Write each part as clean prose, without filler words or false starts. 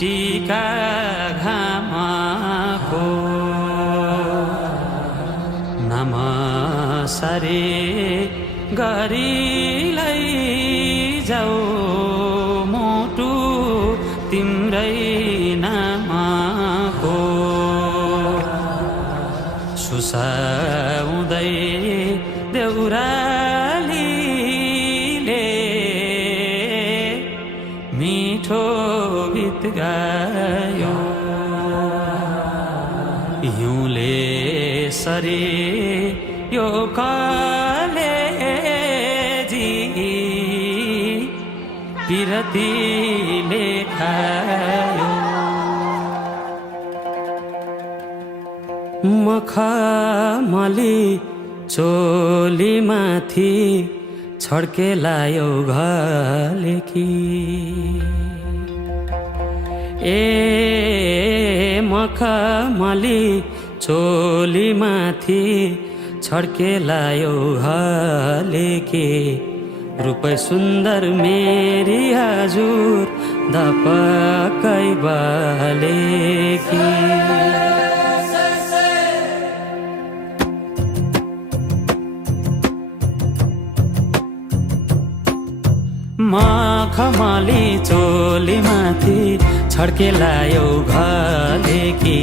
टीका घामको नमसरे गरी जाऊ मोटु तिम्रै नामको सुसाउँदै देउरालीले मिठो गीत गायो हिउँले सरी यो कलेजी पिरतीले खायो मखमली चोलीमाथि छड्केलायो घलेकी ए मखमली चोलीमाथि छड्केलायो घलेकी रूपै सुन्दर मेरी हजुर दपकै बलेकी मखमली चोलीमाथि छड्केलायो घलेकी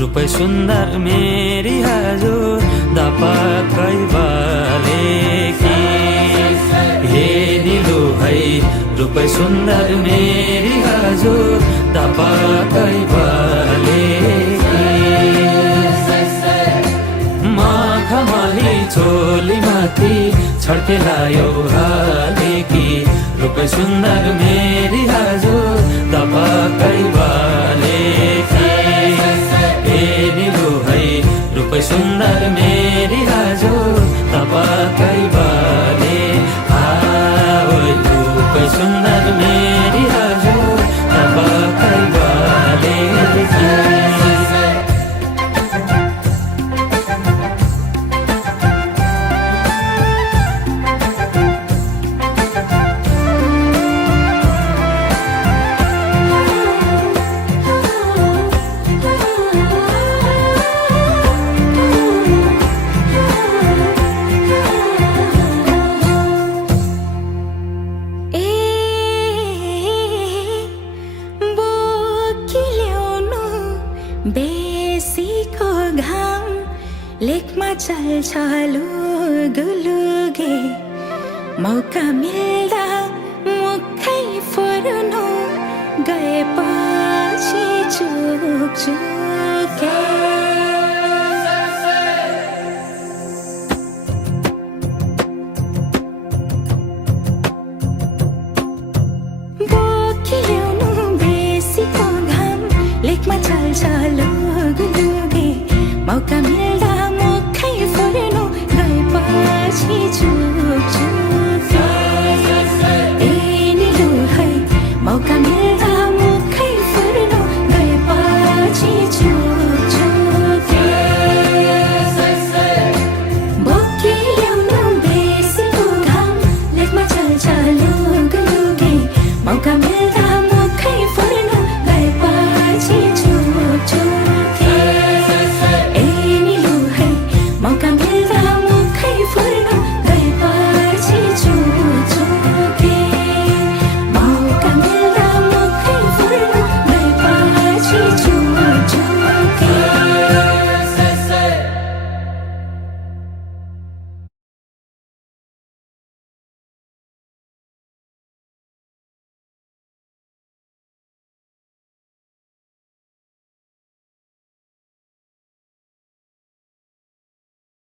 रूपै सुन्दर मेरी हजुर दपकै बलेकी हे दिलु भाइ रूपै सुन्दर मेरी हजुर दपकै बलेकी मखमली चोलीमाथि छड्केलायो घलेकी रूपै सुन्दर मेरी हजुर दपकै बलेकी हे दिलु भाइ रूपै सुन्दर मेरी हजुर दपकै बले रूपै सुन्दर मेरी हजुर दपकै बलेकी बेसीको घाम लेकमा चल्छ लुगुलुगे मौका मिल्दा मुखै फुर्नु गएपछि चुकचुके बोकिल्याउनु बेसीको घाम लेकमा चल्छ लुगुलुगे मौका मिल्दा मुखै फुर्नु गएपछि चुकचुके ए निलु है मौका मिल्दा मुखै फुर्नु गएपछि चुकचुके बोकिल्याउनु बेसीको घाम लेकमा चल्छ लुगुलुगे मौका